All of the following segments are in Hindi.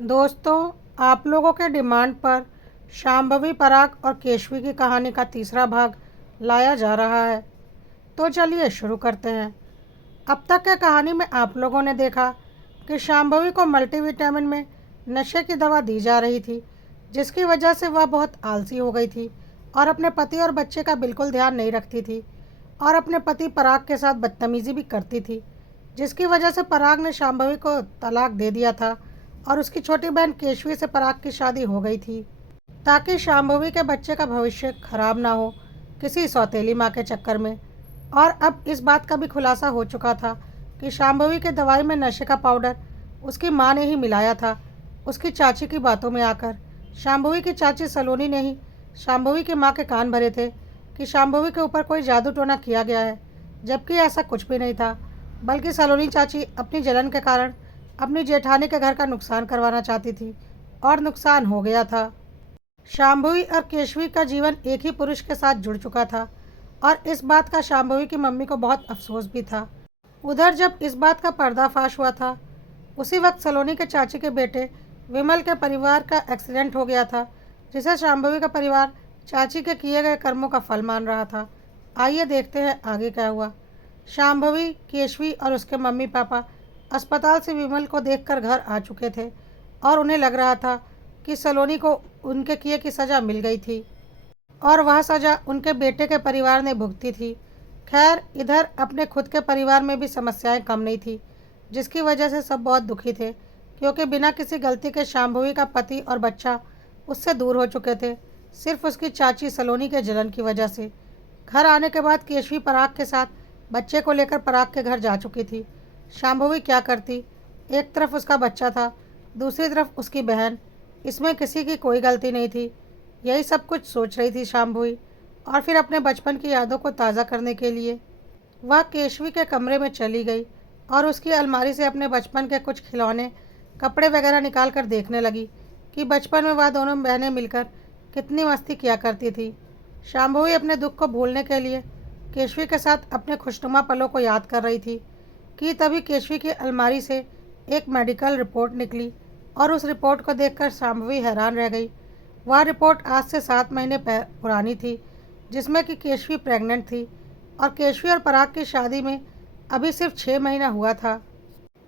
दोस्तों, आप लोगों के डिमांड पर शांभवी, पराग और केशवी की कहानी का तीसरा भाग लाया जा रहा है। तो चलिए शुरू करते हैं। अब तक के कहानी में आप लोगों ने देखा कि शांभवी को मल्टीविटामिन में नशे की दवा दी जा रही थी, जिसकी वजह से वह बहुत आलसी हो गई थी और अपने पति और बच्चे का बिल्कुल ध्यान नहीं रखती थी और अपने पति पराग के साथ बदतमीजी भी करती थी, जिसकी वजह से पराग ने शांभवी को तलाक दे दिया था और उसकी छोटी बहन केशवी से पराग की शादी हो गई थी ताकि शांभवी के बच्चे का भविष्य खराब ना हो किसी सौतेली माँ के चक्कर में। और अब इस बात का भी खुलासा हो चुका था कि शांभवी के दवाई में नशे का पाउडर उसकी माँ ने ही मिलाया था, उसकी चाची की बातों में आकर। शांभवी की चाची सलोनी ने ही शांभवी की माँ के कान भरे थे कि शांभवी के ऊपर कोई जादू टोना किया गया है, जबकि ऐसा कुछ भी नहीं था, बल्कि सलोनी चाची अपनी जलन के कारण अपनी जेठानी के घर का नुकसान करवाना चाहती थी और नुकसान हो गया था। शांभवी और केशवी का जीवन एक ही पुरुष के साथ जुड़ चुका था और इस बात का शांभवी की मम्मी को बहुत अफसोस भी था। उधर जब इस बात का पर्दाफाश हुआ था, उसी वक्त सलोनी के चाची के बेटे विमल के परिवार का एक्सीडेंट हो गया था, जिसे शांभवी का परिवार चाची के किए गए कर्मों का फल मान रहा था। आइए देखते हैं आगे क्या हुआ। शांभवी, केशवी और उसके मम्मी पापा अस्पताल से विमल को देखकर घर आ चुके थे और उन्हें लग रहा था कि सलोनी को उनके किए की सज़ा मिल गई थी और वह सज़ा उनके बेटे के परिवार ने भुगती थी। खैर, इधर अपने खुद के परिवार में भी समस्याएं कम नहीं थी, जिसकी वजह से सब बहुत दुखी थे, क्योंकि बिना किसी गलती के शांभवी का पति और बच्चा उससे दूर हो चुके थे, सिर्फ उसकी चाची सलोनी के जलन की वजह से। घर आने के बाद केशवी पराग के साथ बच्चे को लेकर पराग के घर जा चुकी थी। शांभवी क्या करती, एक तरफ उसका बच्चा था, दूसरी तरफ उसकी बहन, इसमें किसी की कोई गलती नहीं थी। यही सब कुछ सोच रही थी शांभवी, और फिर अपने बचपन की यादों को ताज़ा करने के लिए वह केशवी के कमरे में चली गई और उसकी अलमारी से अपने बचपन के कुछ खिलौने, कपड़े वगैरह निकाल कर देखने लगी कि बचपन में वह दोनों बहनें मिलकर कितनी मस्ती किया करती थी। शांभवी अपने दुख को भूलने के लिए केशवी के साथ अपने खुशनुमा पलों को याद कर रही थी कि तभी केशवी की अलमारी से एक मेडिकल रिपोर्ट निकली और उस रिपोर्ट को देखकर शांभवी हैरान रह गई। वह रिपोर्ट आज से 7 महीने पुरानी थी, जिसमें कि केशवी प्रेग्नेंट थी और केशवी और पराग की शादी में अभी सिर्फ 6 महीना हुआ था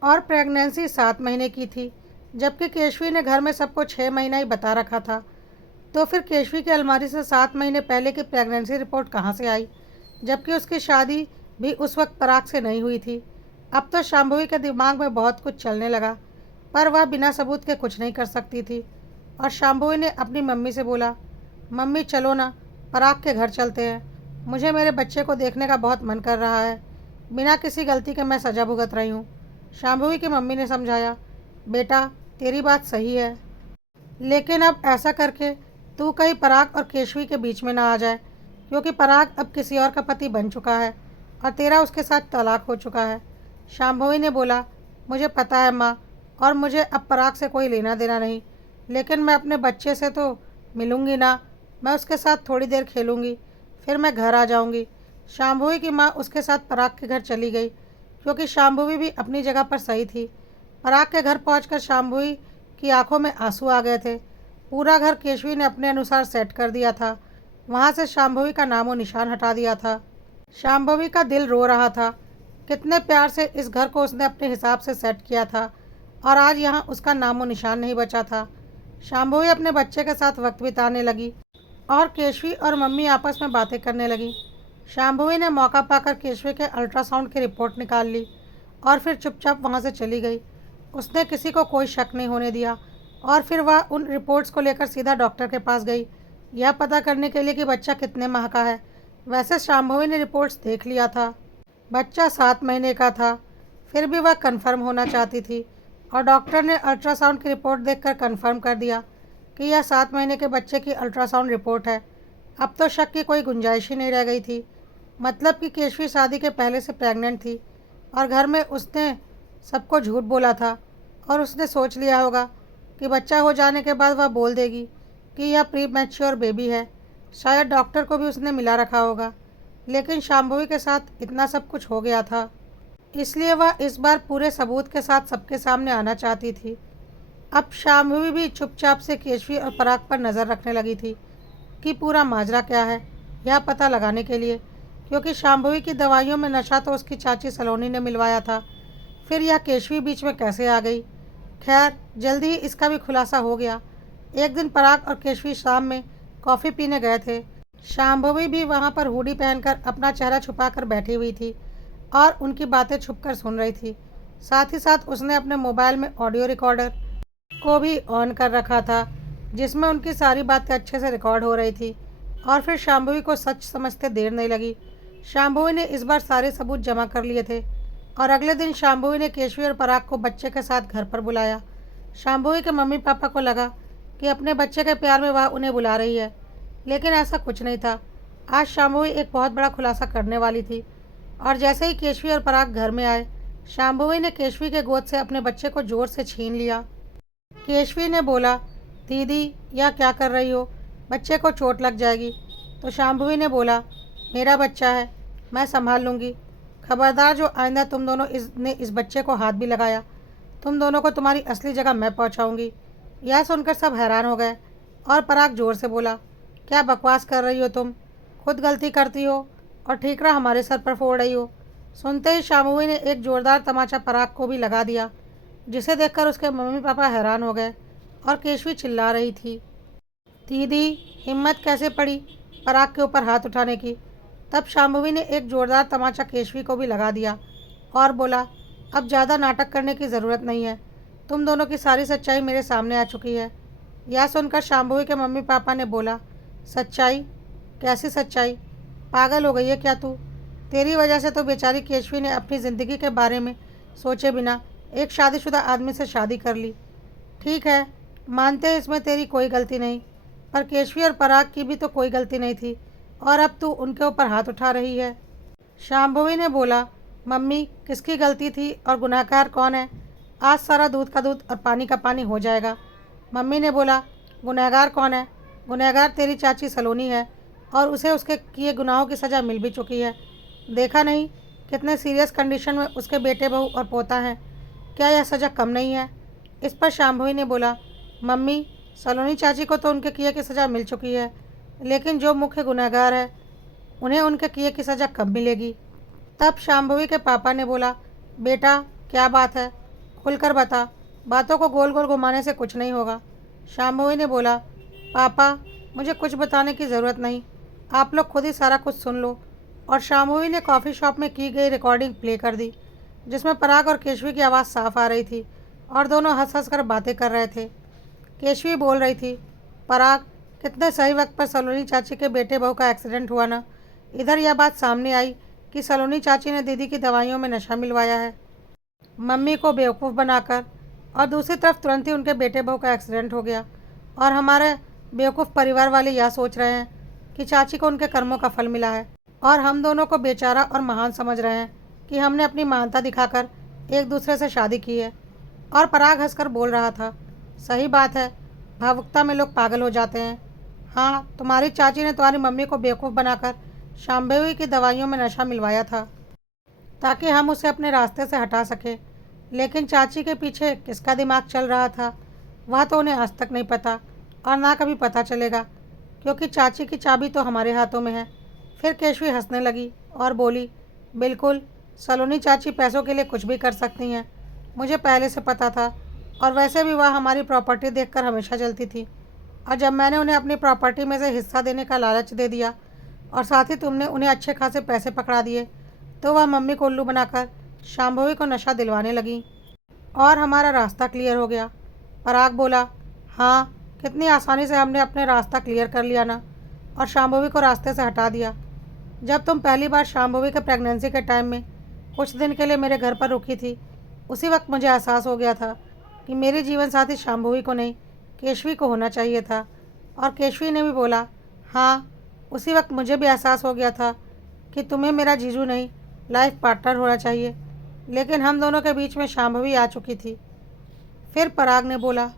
और प्रेगनेंसी 7 महीने की थी, जबकि केशवी ने घर में सबको 6 महीना ही बता रखा था। तो फिर केशवी की अलमारी से 7 महीने पहले की प्रेगनेंसी रिपोर्ट कहाँ से आई, जबकि उसकी शादी भी उस वक्त पराग से नहीं हुई थी। अब तो शांभवी के दिमाग में बहुत कुछ चलने लगा, पर वह बिना सबूत के कुछ नहीं कर सकती थी और शांभवी ने अपनी मम्मी से बोला, मम्मी चलो ना, पराग के घर चलते हैं, मुझे मेरे बच्चे को देखने का बहुत मन कर रहा है, बिना किसी गलती के मैं सज़ा भुगत रही हूँ। शांभवी की मम्मी ने समझाया, बेटा तेरी बात सही है, लेकिन अब ऐसा करके तू कहीं पराग और केशवी के बीच में ना आ जाए, क्योंकि पराग अब किसी और का पति बन चुका है और तेरा उसके साथ तलाक हो चुका है। शांभवी ने बोला, मुझे पता है माँ, और मुझे अब पराग से कोई लेना देना नहीं, लेकिन मैं अपने बच्चे से तो मिलूँगी ना, मैं उसके साथ थोड़ी देर खेलूँगी, फिर मैं घर आ जाऊँगी। शांभवी की माँ उसके साथ पराग के घर चली गई, क्योंकि शांभवी भी अपनी जगह पर सही थी। पराग के घर पहुंचकर शांभवी की आंखों में आंसू आ गए थे। पूरा घर केशवी ने अपने अनुसार सेट कर दिया था, वहाँ से शांभवी का नामो निशान हटा दिया था। शांभवी का दिल रो रहा था, कितने प्यार से इस घर को उसने अपने हिसाब से सेट किया था और आज यहाँ उसका नामो निशान नहीं बचा था। शांभवी अपने बच्चे के साथ वक्त बिताने लगी और केशवी और मम्मी आपस में बातें करने लगी। शांभवी ने मौका पाकर केशवी के अल्ट्रासाउंड की रिपोर्ट निकाल ली और फिर चुपचाप वहाँ से चली गई। उसने किसी को कोई शक नहीं होने दिया और फिर वह उन रिपोर्ट्स को लेकर सीधा डॉक्टर के पास गई, यह पता करने के लिए कि बच्चा कितने माह का है। वैसे शांभवी ने रिपोर्ट्स देख लिया था, बच्चा 7 महीने का था, फिर भी वह कन्फर्म होना चाहती थी और डॉक्टर ने अल्ट्रासाउंड की रिपोर्ट देखकर कन्फर्म कर दिया कि यह 7 महीने के बच्चे की अल्ट्रासाउंड रिपोर्ट है। अब तो शक की कोई गुंजाइश ही नहीं रह गई थी, मतलब कि केशवी शादी के पहले से प्रेग्नेंट थी और घर में उसने सबको झूठ बोला था और उसने सोच लिया होगा कि बच्चा हो जाने के बाद वह बोल देगी कि यह प्री मैच्योर बेबी है। शायद डॉक्टर को भी उसने मिला रखा होगा, लेकिन शांभवी के साथ इतना सब कुछ हो गया था, इसलिए वह इस बार पूरे सबूत के साथ सबके सामने आना चाहती थी। अब शाम्भवी भी चुपचाप से केशवी और पराग पर नज़र रखने लगी थी कि पूरा माजरा क्या है, यह पता लगाने के लिए, क्योंकि शाम्भवी की दवाइयों में नशा तो उसकी चाची सलोनी ने मिलवाया था, फिर यह केशवी बीच में कैसे आ गई। खैर, जल्दी ही इसका भी खुलासा हो गया। एक दिन पराग और केशवी शाम में कॉफ़ी पीने गए थे। शाम्भवी भी वहाँ पर हुडी पहनकर अपना चेहरा छुपाकर बैठी हुई थी और उनकी बातें छुपकर सुन रही थी। साथ ही साथ उसने अपने मोबाइल में ऑडियो रिकॉर्डर को भी ऑन कर रखा था, जिसमें उनकी सारी बातें अच्छे से रिकॉर्ड हो रही थी। और फिर शाम्भवी को सच समझते देर नहीं लगी। शाम्भवी ने इस बार सारे सबूत जमा कर लिए थे और अगले दिन शाम्भवी ने केशवी और पराग को बच्चे के साथ घर पर बुलाया। शाम्भवी के मम्मी पापा को लगा कि अपने बच्चे के प्यार में वह उन्हें बुला रही है, लेकिन ऐसा कुछ नहीं था। आज शाम्भवी एक बहुत बड़ा खुलासा करने वाली थी। और जैसे ही केशवी और पराग घर में आए, शाम्भवी ने केशवी के गोद से अपने बच्चे को जोर से छीन लिया। केशवी ने बोला, दीदी यह क्या कर रही हो, बच्चे को चोट लग जाएगी। तो शाम्भवी ने बोला, मेरा बच्चा है, मैं संभाल लूँगी। खबरदार, जो आइंदा तुम दोनों ने इस बच्चे को हाथ भी लगाया, तुम दोनों को तुम्हारी असली जगह मैं पहुँचाऊँगी। यह सुनकर सब हैरान हो गए और पराग जोर से बोला, क्या बकवास कर रही हो तुम, खुद गलती करती हो और ठीकरा हमारे सर पर फोड़ रही हो। सुनते ही शाम्भवी ने एक जोरदार तमाचा पराग को भी लगा दिया, जिसे देखकर उसके मम्मी पापा हैरान हो गए और केशवी चिल्ला रही थी, दीदी हिम्मत कैसे पड़ी पराग के ऊपर हाथ उठाने की। तब शाम्भवी ने एक जोरदार तमाचा केशवी को भी लगा दिया और बोला, अब ज़्यादा नाटक करने की ज़रूरत नहीं है, तुम दोनों की सारी सच्चाई मेरे सामने आ चुकी है। यह सुनकर शाम्भवी के मम्मी पापा ने बोला, सच्चाई? कैसी सच्चाई? पागल हो गई है क्या तू? तेरी वजह से तो बेचारी केशवी ने अपनी ज़िंदगी के बारे में सोचे बिना एक शादीशुदा आदमी से शादी कर ली। ठीक है, मानते हैं इसमें तेरी कोई गलती नहीं, पर केशवी और पराग की भी तो कोई गलती नहीं थी और अब तू उनके ऊपर हाथ उठा रही है। शाम्भवी ने बोला, मम्मी किसकी गलती थी और गुनहगार कौन है? आज सारा दूध का दूध और पानी का पानी हो जाएगा। मम्मी ने बोला, गुनहगार कौन है? गुनहगार तेरी चाची सलोनी है और उसे उसके किए गुनाहों की सज़ा मिल भी चुकी है। देखा नहीं कितने सीरियस कंडीशन में उसके बेटे बहू और पोता हैं, क्या यह सज़ा कम नहीं है? इस पर शाम्भवी ने बोला, मम्मी सलोनी चाची को तो उनके किए की सज़ा मिल चुकी है, लेकिन जो मुख्य गुनहगार है उन्हें उनके किए की सज़ा कब मिलेगी? तब शाम्भवी के पापा ने बोला, बेटा क्या बात है, खुलकर बता, बातों को गोल गोल घुमाने से कुछ नहीं होगा। शाम्भवी ने बोला, पापा मुझे कुछ बताने की ज़रूरत नहीं, आप लोग खुद ही सारा कुछ सुन लो। और शाम्भवी ने कॉफ़ी शॉप में की गई रिकॉर्डिंग प्ले कर दी, जिसमें पराग और केशवी की आवाज़ साफ आ रही थी और दोनों हंस हंस कर बातें कर रहे थे। केशवी बोल रही थी, पराग कितने सही वक्त पर सलोनी चाची के बेटे बहू का एक्सीडेंट हुआ ना। इधर यह बात सामने आई कि सलोनी चाची ने दीदी की दवाइयों में नशा मिलवाया है मम्मी को बेवकूफ़ बनाकर, और दूसरी तरफ तुरंत ही उनके बेटे बहू का एक्सीडेंट हो गया और हमारे बेवकूफ़ परिवार वाले यह सोच रहे हैं कि चाची को उनके कर्मों का फल मिला है और हम दोनों को बेचारा और महान समझ रहे हैं कि हमने अपनी महानता दिखाकर एक दूसरे से शादी की है। और पराग हंसकर बोल रहा था, सही बात है, भावुकता में लोग पागल हो जाते हैं। हाँ, तुम्हारी चाची ने तुम्हारी मम्मी को बेवकूफ़ बनाकर शाम्भवी की दवाइयों में नशा मिलवाया था ताकि हम उसे अपने रास्ते से हटा सकें, लेकिन चाची के पीछे किसका दिमाग चल रहा था वह तो उन्हें आज तक नहीं पता और ना कभी पता चलेगा, क्योंकि चाची की चाबी तो हमारे हाथों में है। फिर केशवी हंसने लगी और बोली, बिल्कुल, सलोनी चाची पैसों के लिए कुछ भी कर सकती हैं, मुझे पहले से पता था। और वैसे भी वह हमारी प्रॉपर्टी देखकर हमेशा जलती थी, और जब मैंने उन्हें अपनी प्रॉपर्टी में से हिस्सा देने का लालच दे दिया और साथ ही तुमने उन्हें अच्छे खासे पैसे पकड़ा दिए, तो वह मम्मी को उल्लू बनाकर शाम्भवी को नशा दिलवाने लगी और हमारा रास्ता क्लियर हो गया। पराग बोला, हाँ, कितनी आसानी से हमने अपने रास्ता क्लियर कर लिया ना, और शाम्भवी को रास्ते से हटा दिया। जब तुम पहली बार शाम्भवी के प्रेगनेंसी के टाइम में कुछ दिन के लिए मेरे घर पर रुकी थी, उसी वक्त मुझे एहसास हो गया था कि मेरी जीवन साथी शाम्भवी को नहीं, केशवी को होना चाहिए था। और केशवी ने भी बोला, हाँ, उसी वक्त मुझे भी एहसास हो गया था कि तुम्हें मेरा जीजू नहीं, लाइफ पार्टनर होना चाहिए, लेकिन हम दोनों के बीच में शाम्भवी आ चुकी थी। फिर पराग ने बोला,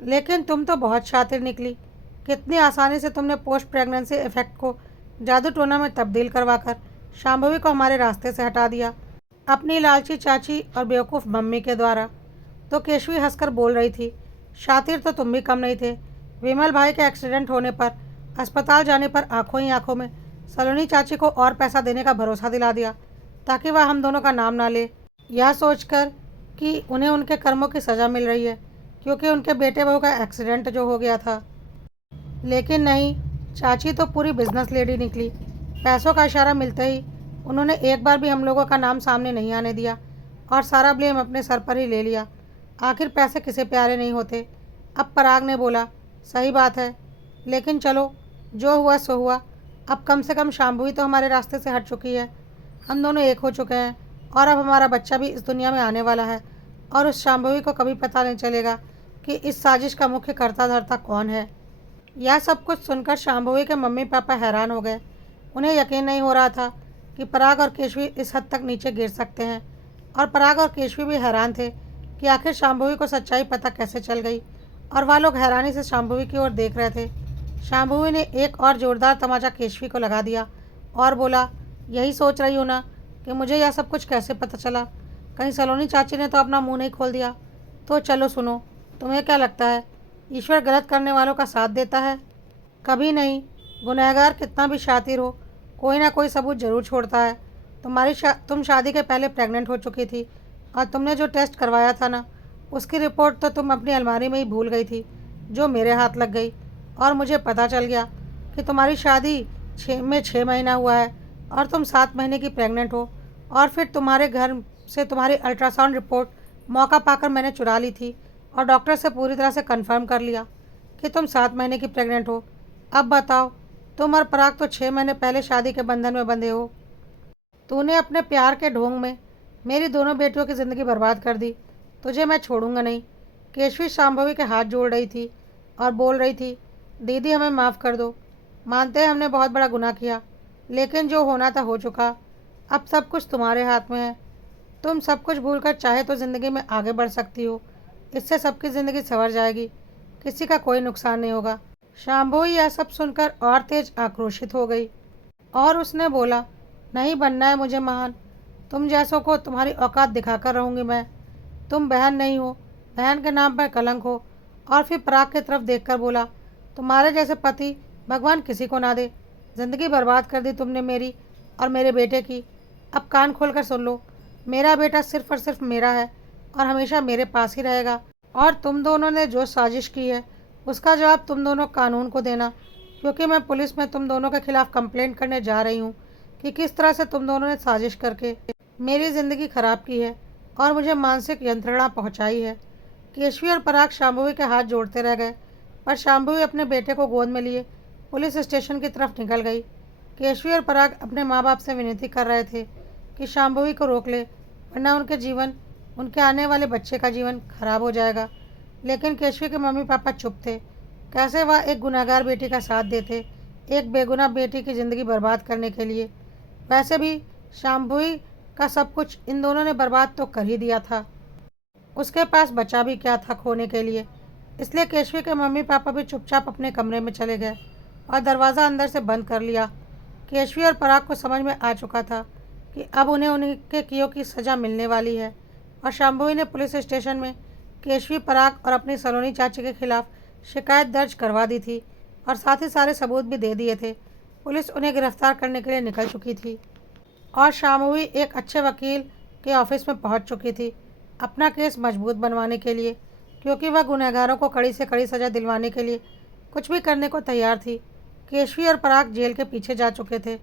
लेकिन तुम तो बहुत शातिर निकली, कितनी आसानी से तुमने पोस्ट प्रेगनेंसी इफेक्ट को जादू टोना में तब्दील करवाकर शाम्भवी को हमारे रास्ते से हटा दिया, अपनी लालची चाची और बेवकूफ़ मम्मी के द्वारा। तो केशवी हंसकर बोल रही थी, शातिर तो तुम भी कम नहीं थे। विमल भाई के एक्सीडेंट होने पर अस्पताल जाने पर आंखों ही आंखों में सलोनी चाची को और पैसा देने का भरोसा दिला दिया ताकि वह हम दोनों का नाम ना ले, यह सोचकर कि उन्हें उनके कर्मों की सज़ा मिल रही है क्योंकि उनके बेटे बहू का एक्सीडेंट जो हो गया था। लेकिन नहीं, चाची तो पूरी बिजनेस लेडी निकली। पैसों का इशारा मिलते ही उन्होंने एक बार भी हम लोगों का नाम सामने नहीं आने दिया और सारा ब्लेम अपने सर पर ही ले लिया। आखिर पैसे किसे प्यारे नहीं होते। अब पराग ने बोला, सही बात है, लेकिन चलो जो हुआ सो हुआ। अब कम से कम शाम्भवी तो हमारे रास्ते से हट चुकी है। हम दोनों एक हो चुके हैं और अब हमारा बच्चा भी इस दुनिया में आने वाला है और उस शाम्भवी को कभी पता नहीं चलेगा कि इस साजिश का मुख्य कर्ता धर्ता कौन है। यह सब कुछ सुनकर शाम्भवी के मम्मी पापा हैरान हो गए। उन्हें यकीन नहीं हो रहा था कि पराग और केशवी इस हद तक नीचे गिर सकते हैं और पराग और केशवी भी हैरान थे कि आखिर शाम्भवी को सच्चाई पता कैसे चल गई और वह लोग हैरानी से शाम्भवी की ओर देख रहे थे। शाम्भवी ने एक और जोरदार तमाचा केशवी को लगा दिया और बोला, यही सोच रही हो ना कि मुझे यह सब कुछ कैसे पता चला? कहीं सलोनी चाची ने तो अपना मुंह नहीं खोल दिया? तो चलो सुनो, तुम्हें क्या लगता है ईश्वर गलत करने वालों का साथ देता है? कभी नहीं। गुनहगार कितना भी शातिर हो, कोई ना कोई सबूत जरूर छोड़ता है। तुम शादी के पहले प्रेग्नेंट हो चुकी थी और तुमने जो टेस्ट करवाया था ना, उसकी रिपोर्ट तो तुम अपनी अलमारी में ही भूल गई थी, जो मेरे हाथ लग गई और मुझे पता चल गया कि तुम्हारी शादी 6 महीना हुआ है और तुम 7 महीने की प्रेग्नेंट हो। और फिर तुम्हारे घर से तुम्हारी अल्ट्रासाउंड रिपोर्ट मौका पाकर मैंने चुरा ली थी और डॉक्टर से पूरी तरह से कंफर्म कर लिया कि तुम 7 महीने की प्रेग्नेंट हो। अब बताओ, तुम और पराग तो 6 महीने पहले शादी के बंधन में बंधे हो। तूने अपने प्यार के ढोंग में मेरी दोनों बेटियों की ज़िंदगी बर्बाद कर दी। तुझे मैं छोड़ूंगा नहीं। केशवी शाम्भवी के हाथ जोड़ रही थी और बोल रही थी, दीदी हमें माफ़ कर दो। मानते हैं हमने बहुत बड़ा गुनाह किया, लेकिन जो होना था हो चुका। अब सब कुछ तुम्हारे हाथ में है। तुम सब कुछ भूलकर चाहे तो ज़िंदगी में आगे बढ़ सकती हो। इससे सबकी ज़िंदगी संवर जाएगी, किसी का कोई नुकसान नहीं होगा। शाम्भवी यह सब सुनकर और तेज आक्रोशित हो गई और उसने बोला, नहीं बनना है मुझे महान। तुम जैसों को तुम्हारी औकात दिखाकर रहूँगी मैं। तुम बहन नहीं हो, बहन के नाम पर कलंक हो। और फिर पराग की तरफ देखकर बोला, तुम्हारे जैसे पति भगवान किसी को ना दे। ज़िंदगी बर्बाद कर दी तुमने मेरी और मेरे बेटे की। अब कान खोलकर सुन लो, मेरा बेटा सिर्फ और सिर्फ मेरा है और हमेशा मेरे पास ही रहेगा। और तुम दोनों ने जो साजिश की है उसका जवाब तुम दोनों कानून को देना, क्योंकि मैं पुलिस में तुम दोनों के खिलाफ कंप्लेंट करने जा रही हूँ कि किस तरह से तुम दोनों ने साजिश करके मेरी ज़िंदगी खराब की है और मुझे मानसिक यंत्रणा पहुँचाई है। केशवी और पराग शाम्भवी के हाथ जोड़ते रह गए, पर शाम्भवी अपने बेटे को गोद में लिए पुलिस स्टेशन की तरफ निकल गई। केशवी और पराग अपने माँ बाप से विनती कर रहे थे कि शाम्भवी को रोक ले, वरना उनके आने वाले बच्चे का जीवन खराब हो जाएगा। लेकिन केशवी के मम्मी पापा चुप थे। कैसे वह एक गुनहगार बेटी का साथ देते, एक बेगुनाह बेटी की ज़िंदगी बर्बाद करने के लिए? वैसे भी शाम्भवी का सब कुछ इन दोनों ने बर्बाद तो कर ही दिया था। उसके पास बचा भी क्या था खोने के लिए? इसलिए केशवी के मम्मी पापा भी चुपचाप अपने कमरे में चले गए और दरवाज़ा अंदर से बंद कर लिया। केशवी और पराग को समझ में आ चुका था कि अब उन्हें उनके कियों की सज़ा मिलने वाली है और शाम्भवी ने पुलिस स्टेशन में केशवी, पराग और अपनी सलोनी चाची के खिलाफ शिकायत दर्ज करवा दी थी और साथ ही सारे सबूत भी दे दिए थे। पुलिस उन्हें गिरफ्तार करने के लिए निकल चुकी थी और शाम्भवी एक अच्छे वकील के ऑफिस में पहुंच चुकी थी अपना केस मजबूत बनवाने के लिए, क्योंकि वह गुनहगारों को कड़ी से कड़ी सज़ा दिलवाने के लिए कुछ भी करने को तैयार थी। केशवी और पराग जेल के पीछे जा चुके थे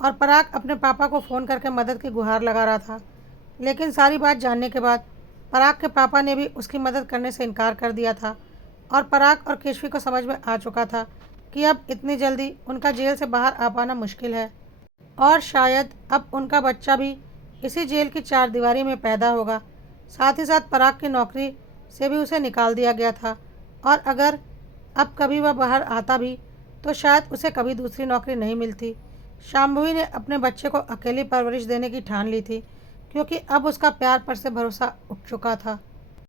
और पराग अपने पापा को फ़ोन करके मदद की गुहार लगा रहा था, लेकिन सारी बात जानने के बाद पराग के पापा ने भी उसकी मदद करने से इनकार कर दिया था और पराग और केशवी को समझ में आ चुका था कि अब इतनी जल्दी उनका जेल से बाहर आ पाना मुश्किल है और शायद अब उनका बच्चा भी इसी जेल की चारदीवारी में पैदा होगा। साथ ही साथ पराग की नौकरी से भी उसे निकाल दिया गया था और अगर अब कभी वह बाहर आता भी तो शायद उसे कभी दूसरी नौकरी नहीं मिलती। शाम्भवी ने अपने बच्चे को अकेली परवरिश देने की ठान ली थी, क्योंकि अब उसका प्यार पर से भरोसा उठ चुका था।